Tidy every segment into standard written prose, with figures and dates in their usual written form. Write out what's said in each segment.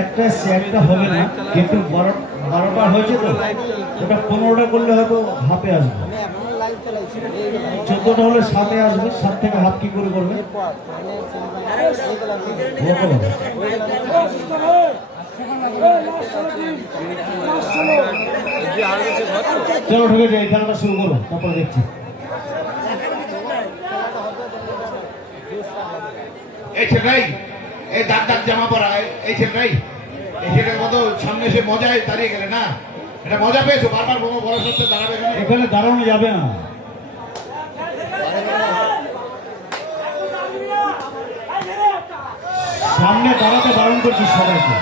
একটা একটা হবে না, কিন্তু 12টা হয়েছে তো, ওটা 15টা করলে হয়তো হাফে আসবে, 14টা হলে 7-এ আসবে, 7 থেকে হাফ কি করে করবে? চলো ঠিক আছে, এই খেলাটা শুরু করো, তারপরে দেখছি। এই ছেলেটাই, এই দাগ দাগ জামা পরা এই ছেলেটাই, এই ছেলেটার মতো সামনে এসে মজায় দাঁড়িয়ে গেলে না, এটা মজা পেয়েছো? বারবার বড় সত্ত্বে দাঁড়াবে এখানে দাঁড়ানো যাবে না। সামনে দাঁড়াতে বারণ করছি সবাইকে।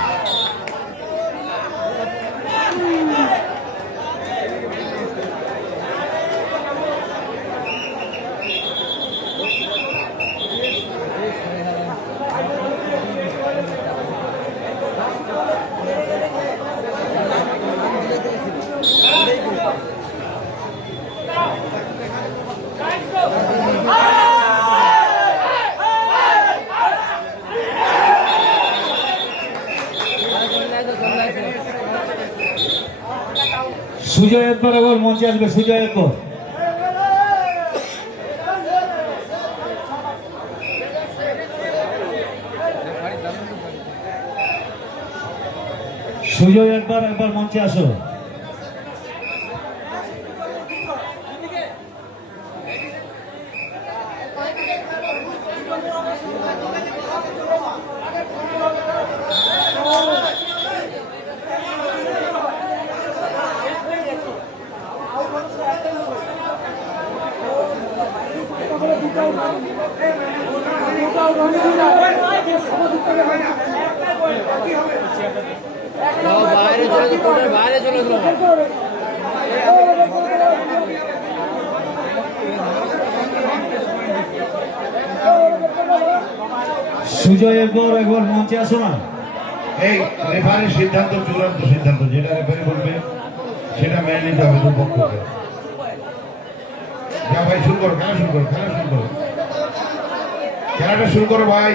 সুজয় একবার একবার মঞ্চে আসবে, সুজয় একবার। সুজয় একবার একবার মঞ্চে আসো। সুজয় একবার একবার মঞ্চে আসো না। এই রেফারির সিদ্ধান্ত চূড়ান্ত সিদ্ধান্ত, যেটা রেফারি বলবে সেটা মেনে নিতে হবে দুপক্ষকে। যা ভাই শুরু করো, খেলা শুরু করো, খেলা শুরু করো, খেলাটা শুরু করো ভাই।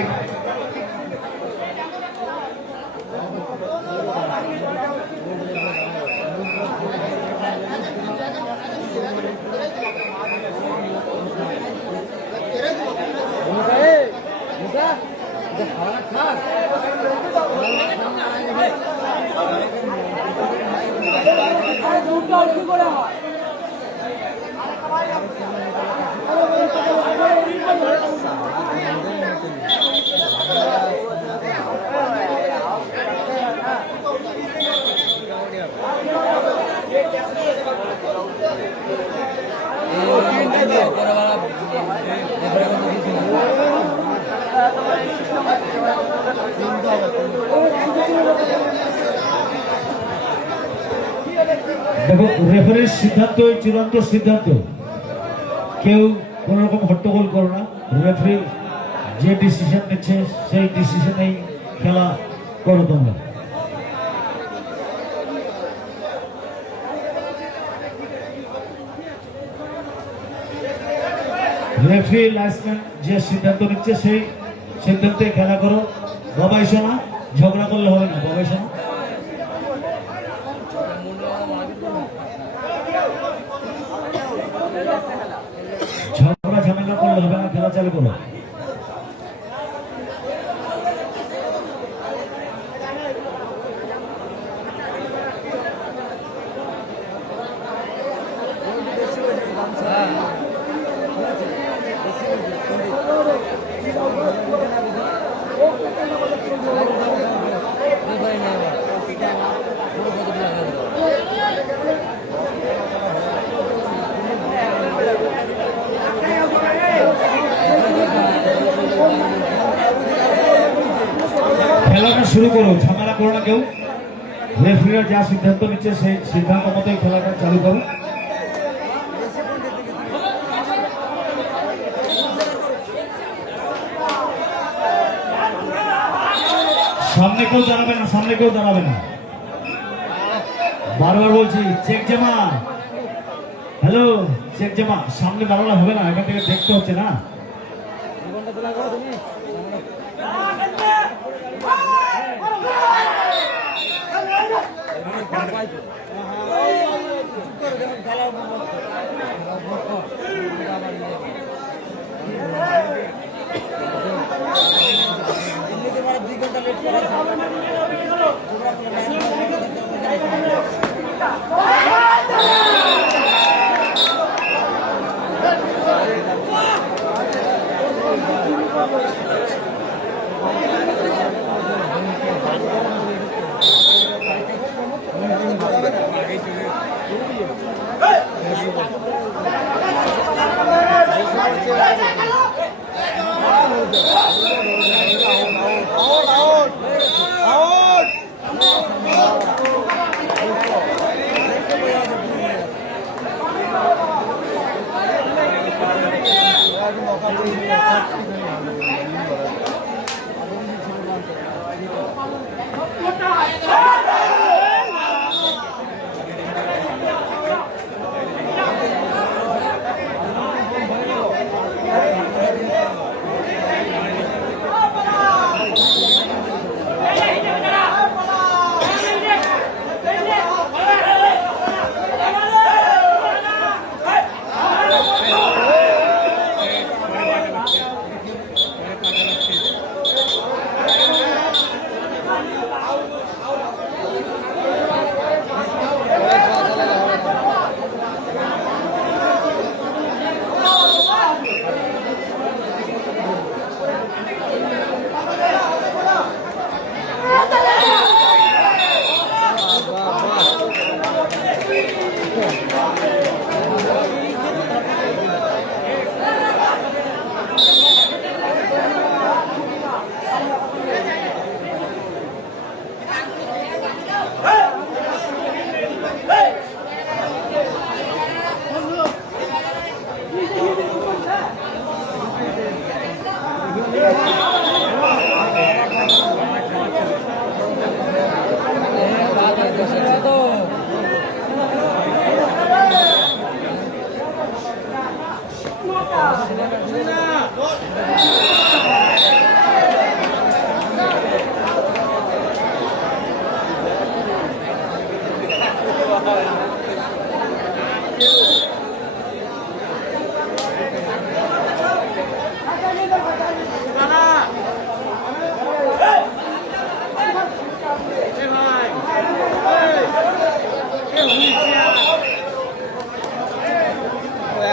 দেখো, রেফারির সিদ্ধান্ত চূড়ান্ত সিদ্ধান্ত, কেউ কোন রকম হট্টগোল করো না। রেফারি যে ডিসিশন নিচ্ছে সেই ডিসিশনেই খেলা করো তোমরা। রেফারি লাইসম্যান যে সিদ্ধান্ত নিচ্ছে সেই সিদ্ধান্তে খেলা করো। বাবা এসো না, ঝগড়া করলে হবে না, বাবা এসো না। ঝগড়া ঝামেলা করলে হবে না, খেলা চালু করো। খেলাটা শুরু করো, ঝামেলা করো না কেউ। রেফারিরা যা সিদ্ধান্ত নিচ্ছে সেই সিদ্ধান্ত মতোই খেলাটা চালু করো। সামনে কেউ দাঁড়াবে না, সামনে কেউ দাঁড়াবে না, বারবার বলছি। চেক জামা, হ্যালো চেক জামা, সামনে দাঁড়ালে হবে না, এখান থেকে দেখতে হচ্ছে না।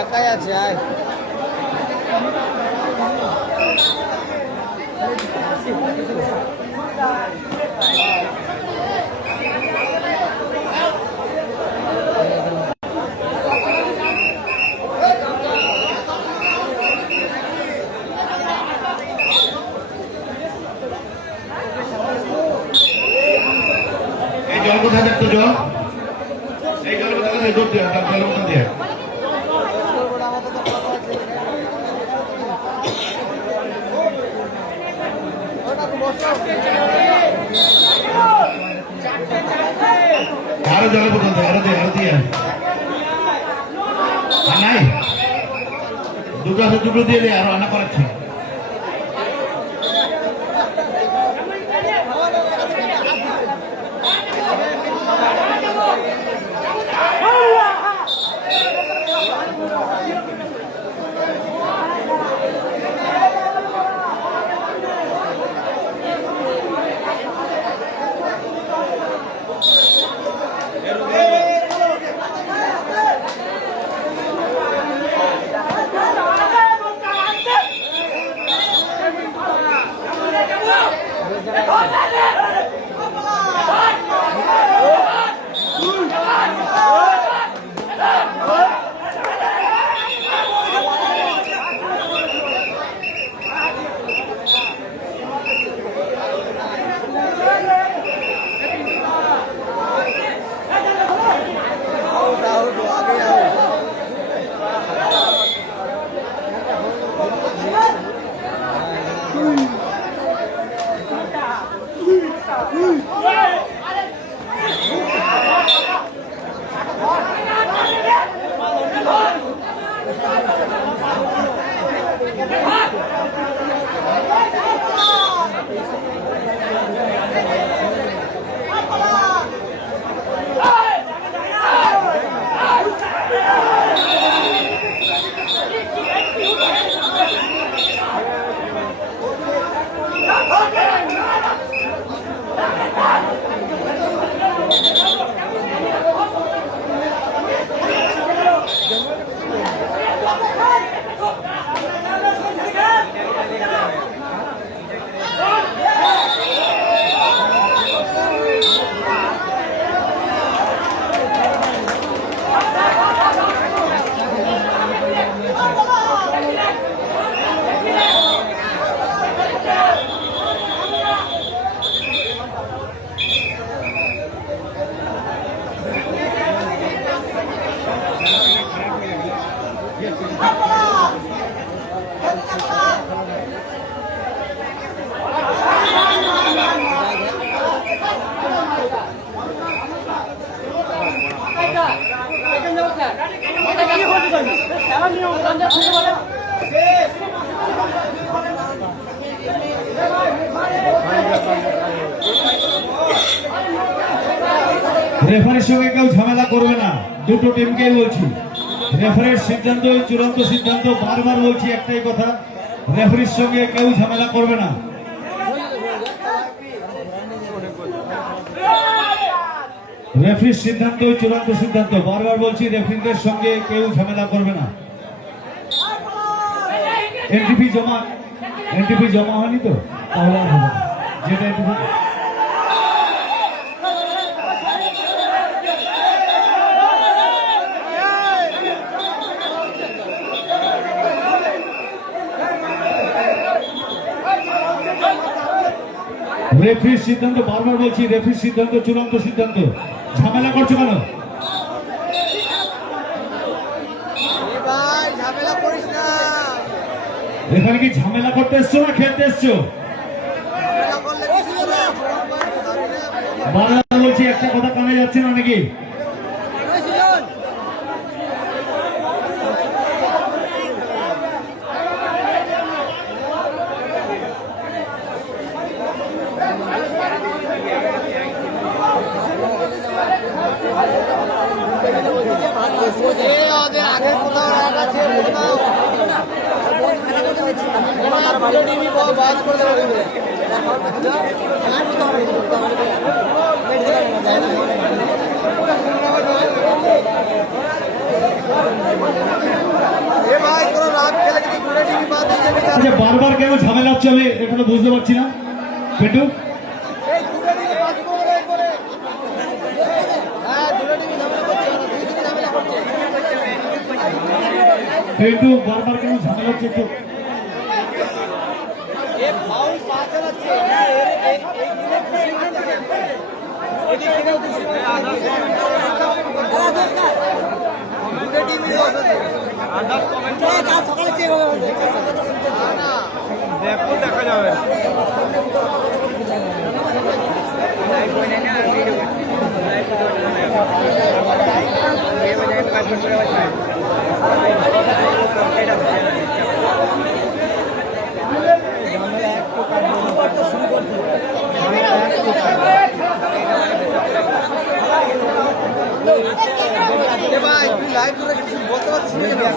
একাই আছে আয় এই জল কোথায় দেখতো জল এই জল কোথায় দুধ দিয়ে তার জল কোথায় দিয়ে আরো জলের বোতল দে আরো দিয়ে আর নাই দুটো আছে দুটো দিয়ে দে আরো রান্না করাচ্ছি রেফারির সঙ্গে কেউ ঝামেলা করবে না, দুটো টিমকেই বলছি। রেফারির সিদ্ধান্ত চূড়ান্ত সিদ্ধান্ত, বারবার বলছি একটাই কথা, রেফারির সঙ্গে কেউ ঝামেলা করবে না। রেফারির সিদ্ধান্ত চূড়ান্ত সিদ্ধান্ত, বারবার বলছি, রেফারিদের সঙ্গে কেউ ঝামেলা করবে না। এনটিপি জমা হয়নি তো, তাহলে আর হবে না। যেটা এনটিপি রেফারির সিদ্ধান্ত, বারবার বলছি, রেফারির সিদ্ধান্ত চূড়ান্ত সিদ্ধান্ত। ঝামেলা করছো কেন? এ ভাই ঝামেলা করিস না, এখানে কি ঝামেলা করতে এসছো না খেলতে এসছো? ঝামেলা করলে কিছু হবে না। বারবার বলছি, একটা কথা কানে যাচ্ছে না নাকি? ওদের আগের কোথাও রাগ আছে বুঝে নাও। বাজ করে দেবো এ ভাই তোরা রাত খেলে কিন্তু ঘুরে টিভি বাদ দিয়ে যাবি। আচ্ছা, বারবার কেন ঝামেলা হচ্ছে আমি এটা তো বুঝতে পারছি না। পেটু এই ঘুরে টিভি বাদ করে একবারে। হ্যাঁ ঘুরে টিভি ঝামেলা করছে, ওরা দুই দিকে ঝামেলা করছে। পেটু বারবার কেন ঝামেলা হচ্ছে একটু? এ ফাউল পাস চালাচ্ছে, এই দিনে খুশি না থাকে। এদিক থেকেও খুশি না। ঘুরে টিভি দোষ আছে। কাল সকালে চেক হবে না, দেখো দেখা যাবে। ভাই তুই লাইভ করে কিছু বলতে পারছিস না।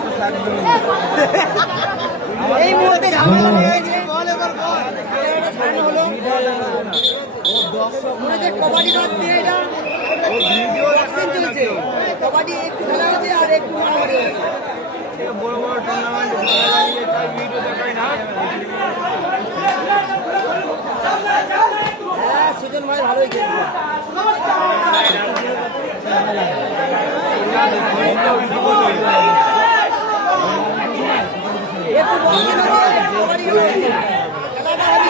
এই মুহূর্তে ঝামেলা হয়ে গেছে, বল এবার বল। এটা সামনে হলো মনে যে কবাডি বাদ দিয়ে এটা ও ভিডিও অ্যাকশন চলছে। কবাডি একটু খেলা হচ্ছে আর একটু মারামারি হচ্ছে। বড় বড় টুর্নামেন্ট খেলা লাগিয়ে তাই ভিডিও দেখাই না। হ্যাঁ সুজন ভাই ভালোই খেলছে। একটু বলছি না কবাডি খেলাটা হবে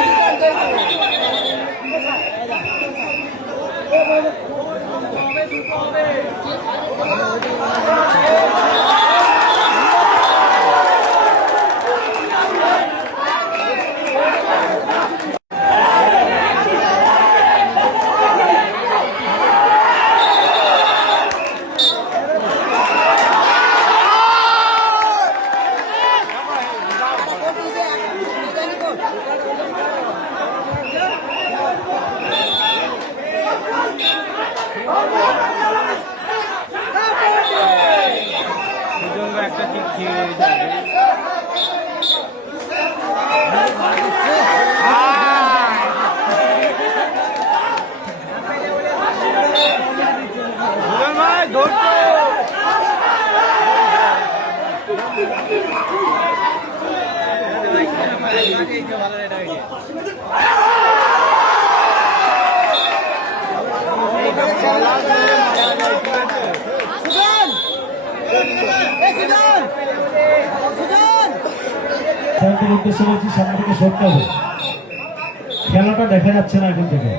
একটা ঠিক খেয়ে যাবে। ভাই ধরতো স্যারদের উদ্দেশ্যে বলছি, সামনে থেকে সরতে হবে। খেলাটা দেখা যাচ্ছে না এখন থেকে।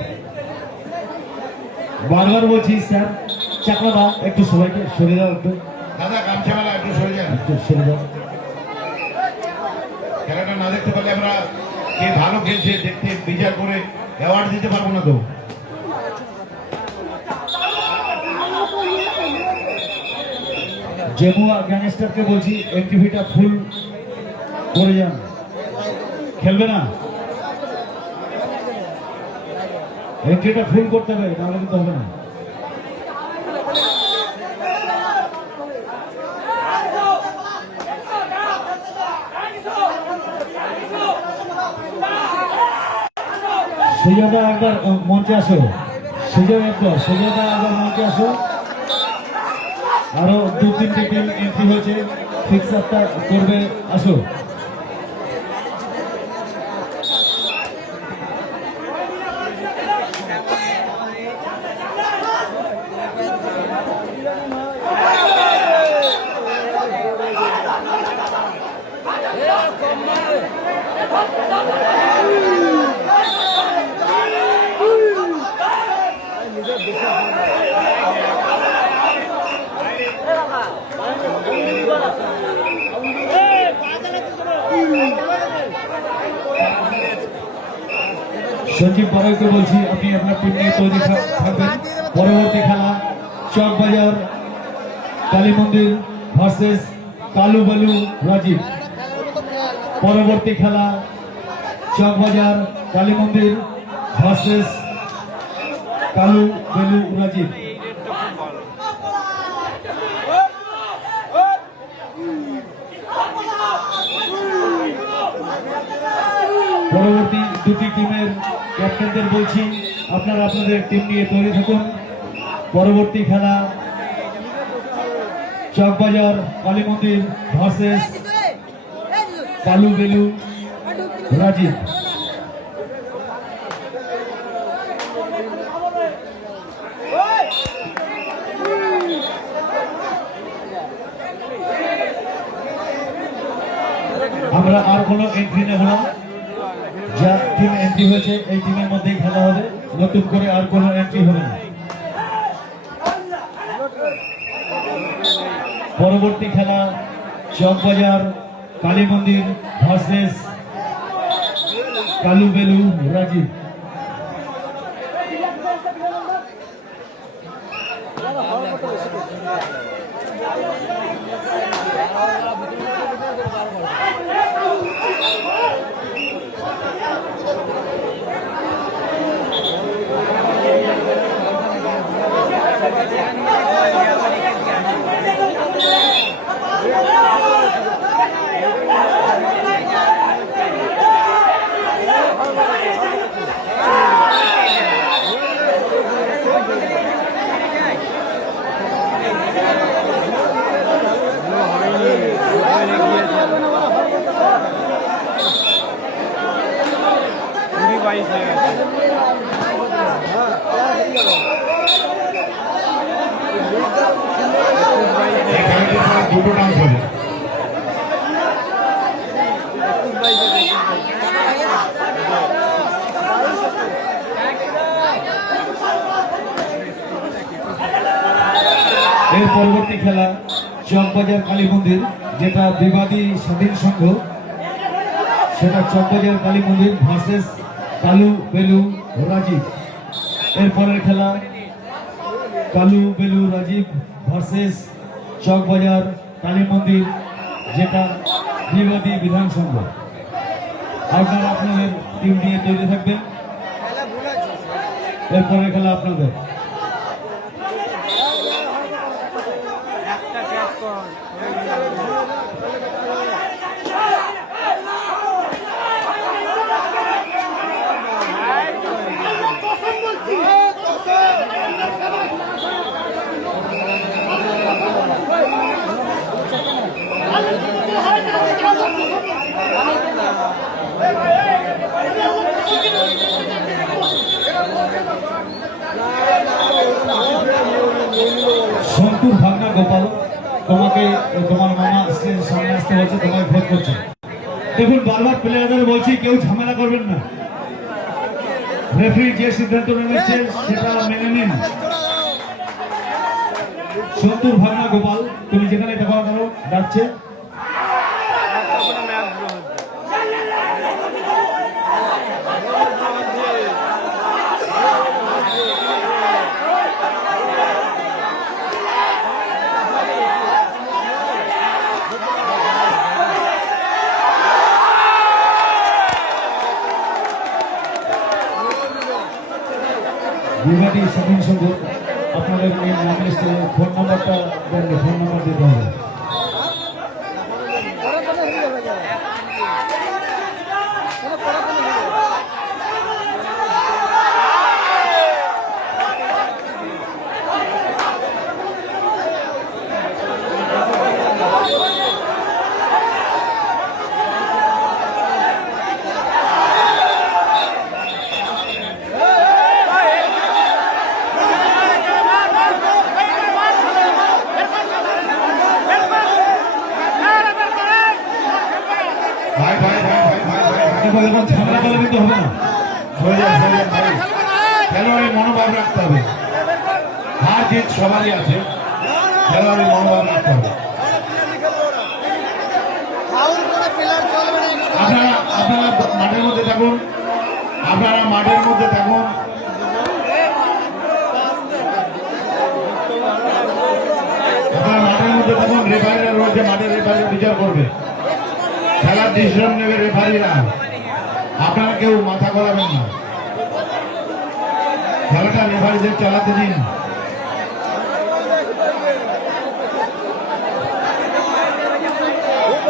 বারবার বলছি স্যার, চাকলা দাও একটু, সবাইকে সরে দাও একটু, দাদা গামছা মেলা একটু সরে যান। একটু সরে দাও। খেলাটা না দেখতে পারলে আমরা কে ভালো খেলছে দেখতে বিচার করে অ্যাওয়ার্ড দিতে পারবো না তো। জেমুয়া গ্যাংস্টারকে বলছি এনটিভিটা ফুল করে যান, খেলবে না, এন্ট্রিটা ফুল করতে হবে, নাহলে কিন্তু হবে না। সুজাতা একবার মঞ্চে আসো, সুজাতা একবার মঞ্চে আসো। আরো 2-3টে টিম এন্ট্রি হয়েছে, ফিক্সারটা করবে, আসো। সঞ্জীব বারৈকে বলছি, আপনি আপনার টিম নিয়ে তৈরি থাকবেন। পরবর্তী খেলা চকবাজার কালী মন্দির ভার্সেস কালু বেলু রাজীব। পরবর্তী খেলা চকবাজার কালী মন্দির ভার্সেস কালু বেলু রাজীব। পরবর্তী দুটি টিমের ক্যাপ্টেনদের বলছি, আপনারা আপনাদের টিম নিয়ে তৈরি থাকুন। পরবর্তী খেলা চকবাজার কালী মন্দির ভার্সেস কালু বেলু রাজীব। আমরা আর কোনো এন্ট্রি নেব না, যা টিম এন্ট্রি হয়েছে এই টিমের মধ্যেই খেলা হবে, নতুন করে আর কোনো এন্ট্রি হবে না। পরবর্তী খেলা চকবাজার কালী মন্দির ভার্সেস কালু বেলু রাজীব। দুটো ডান্স হবে। এর পরবর্তী খেলা চকবাজার কালী মন্দির, যেটা বিবাদী স্বাধীন সংঘ, সেটা চকবাজার কালী মন্দির ভার্সেস কালু বেলু রাজীব। এরপরের খেলা কালু বেলু রাজীব ভার্সেস চকবাজার কালী মন্দির, যেটা বিবাদী বিধান সংঘ। আপনারা আপনাদের টিম নিয়ে তৈরি থাকবেন। এরপরের খেলা আপনাদের। সন্তুর ভাগনা গোপাল, তোমাকে তোমার মামা স্টেজের সামনে আসতে বলছে, তোমাকে ভোট করছে। দেখুন, বারবার প্লেয়ারদের বলছি, কেউ ঝামেলা করবেন না। রেফারি যে সিদ্ধান্ত নিচ্ছে সেটা মেনে নিন। সন্তুর ভাগনা গোপাল, তুমি যেখানে দেখা করো ডাকছে। বিবাদী স্বাধীন সংঘ, আপনাদের এই নাম লিস্টে ফোন নাম্বারটা দেন, ফোন নাম্বার দিতে হবে। দেখুন ঝামেলা করলে কিন্তু হবে না। সরে যান, ভাই। খেলোয়াড়ের মনোভাব রাখতে হবে, হার জিত সবারই আছে, খেলোয়াড়ের মনোভাব রাখতে হবে। আপনারা মাঠের মধ্যে থাকুন, আপনারা মাঠের মধ্যে থাকুন। আপনারা মাঠের মধ্যে থাকুন, রেফারিরা রয়েছে, মাঠের রেফারি বিচার করবে, খেলার ডিসিশন নেবে রেফারিরা। আপনারা কেউ মাথা গলাবেন না, খেলাটা রেফারিদের চালাতে দিন।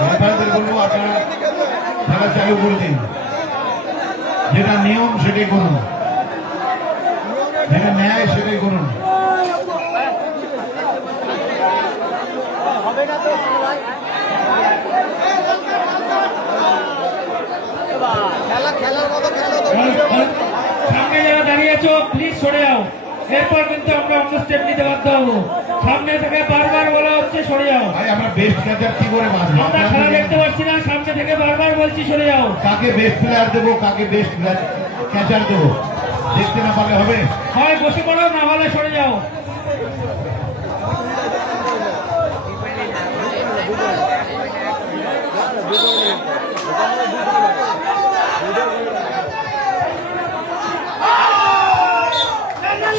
রেফারিদের বলবো আপনারা খেলা চালু করে দিন, যেটা নিয়ম সেটাই করুন, যেটা ন্যায় সেটাই করুন। সামনে যারা দাঁড়িয়ে আছো প্লিজ সরে যাও, এরপর কিন্তু আমরা অন্য স্টেপ নিতে বাধ্য হবো। সামনে থেকে বারবার বলা হচ্ছে সরে যাও। ভাই আমরা বেস্ট ক্যাচার কি করে বাঁচবো? আমরা খেলা দেখতে পাচ্ছি না, সামনে থেকে বারবার বলছি সরে যাও। কাকে বেস্ট প্লেয়ার দেবো, কাকে বেস্ট ক্যাচার দেবো, দেখতে না পারলে হবে? হয় বসে পড়ো, না হলে সরে যাও।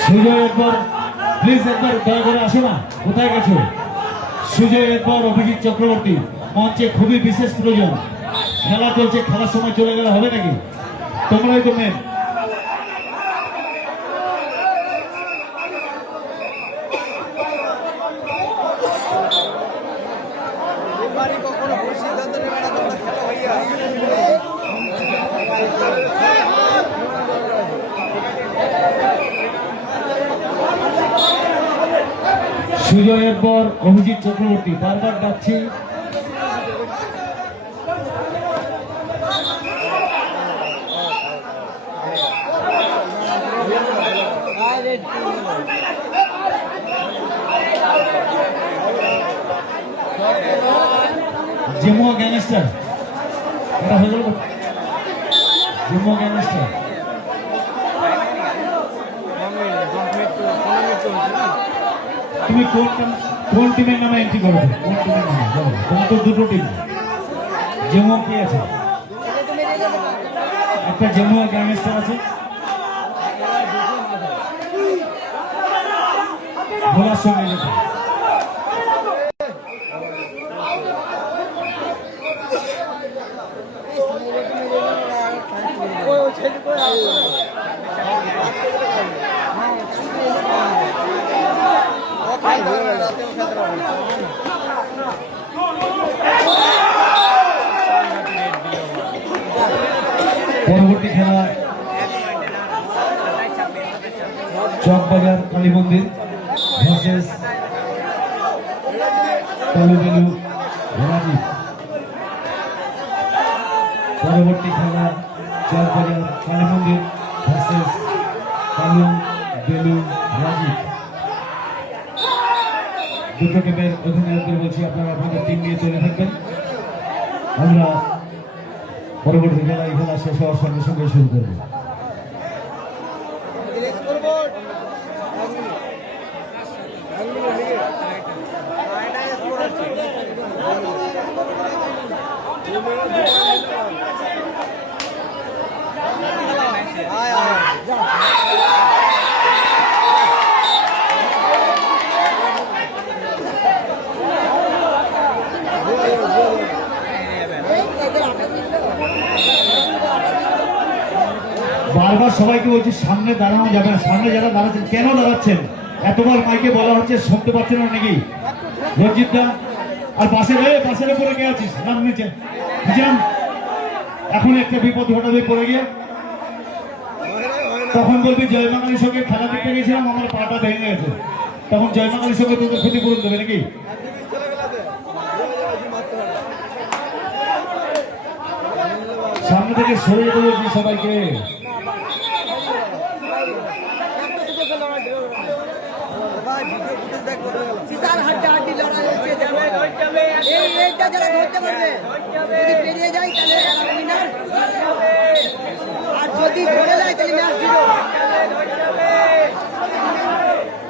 সুজয় একবার প্লিজ, একবার দয়া করে আসো না, কোথায় গেছো? সুজয় একবার, অভিজিৎ চক্রবর্তী মঞ্চে খুবই বিশেষ প্রয়োজন। খেলা চলছে, খেলার সময় চলে গেলে হবে নাকি? তোমরাই তো মেন। সুজয়ের পর অভিজিৎ চক্রবর্তী, বারবার ডাকছি। জিমুয়া গ্যাংস্টার, এটা হয়ে গেল জিমুয়া গ্যাংস্টার। তুমি কোন টিমের নামে এন্ট্রি করবে? কোন টিমের নামে বলো? তোমার তো দুটো টিম, জেমুয়া কি আছে? একটা জেমুয়া গ্যাংস্টার আছে, ভোলার সঙ্গে যেটা। পরবর্তী খেলা চকবাজার কালী মন্দির ভার্সেস কালুবেলু রাজীব। পরবর্তী খেলা চকবাজার কালী মন্দির ভার্সেস কালুবেলু রাজীব। দুটো টিমের অধিনায়কদের বলছি আপনারা আপনাদের টিম নিয়ে চলে থাকবেন। আমরা পরবর্তী খেলা এই খেলা শেষ হওয়ার সঙ্গে সঙ্গে শুরু করবো। বারবার সবাইকে বলছি সামনে দাঁড়ানো যাবে না। সামনে যারা দাঁড়াচ্ছেন কেন দাঁড়াচ্ছেন? এতবার মাইকে বলা হচ্ছে, শুনতে পাচ্ছেন না নাকি? রঞ্জিত দা আর বাসের উপরে কে আছিস? নাম নিচে বুঝলাম। এখন একটা বিপদ ঘটাবে পড়ে গিয়ে, তখন বলবি জয়মাঙ্গালির সঙ্গে খেলা দেখতে গেছিলাম, আমার পাটা ভেঙে গেছে, তখন জয়মাঙ্গালির সঙ্গে তোদের ক্ষতিপূরণ দেবে নাকি? সামনে থেকে সরে যেতে বলছি সবাইকে। হাড্ডাহাড্ডি লড়াই হচ্ছে, এইটা যারা ধরতে পারবে, যদি পেরিয়ে যায় তাহলে উইনার। যদি ধরে যায় তাহলে ম্যাচ দিল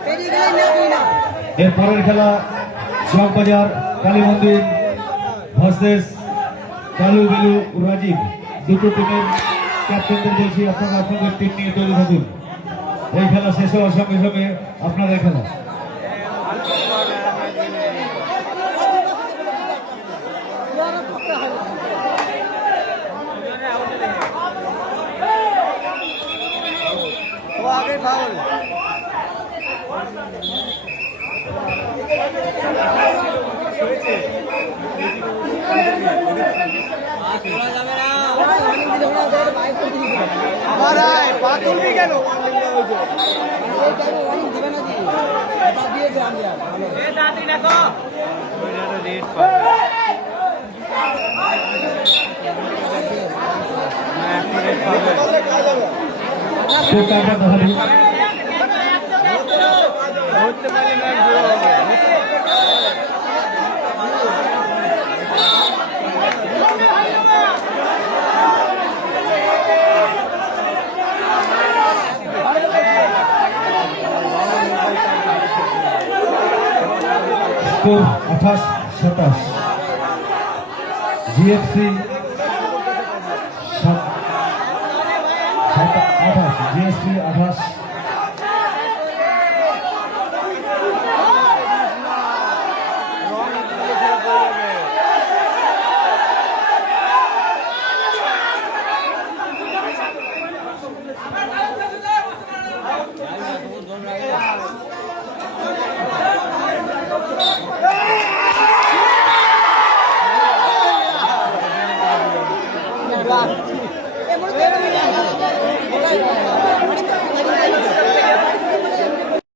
পেরিয়ে গেলে ম্যাচ হয় না। এর পরের খেলা চকবাজার কালী মন্দির ভার্সেস কালু বেলু রাজীব। দুটো টিমের ক্যাপ্টেনদের বলছি আপনারা আপনাদের টিম নিয়ে তৈরি থাকুন। এই খেলা শেষ হওয়ার সঙ্গে সঙ্গে আপনাদের খেলা। ও আগে ফাউল স্কোরকার্ডটা দেখাবি। স্কোর 28-27। GFC 28, GSP 28।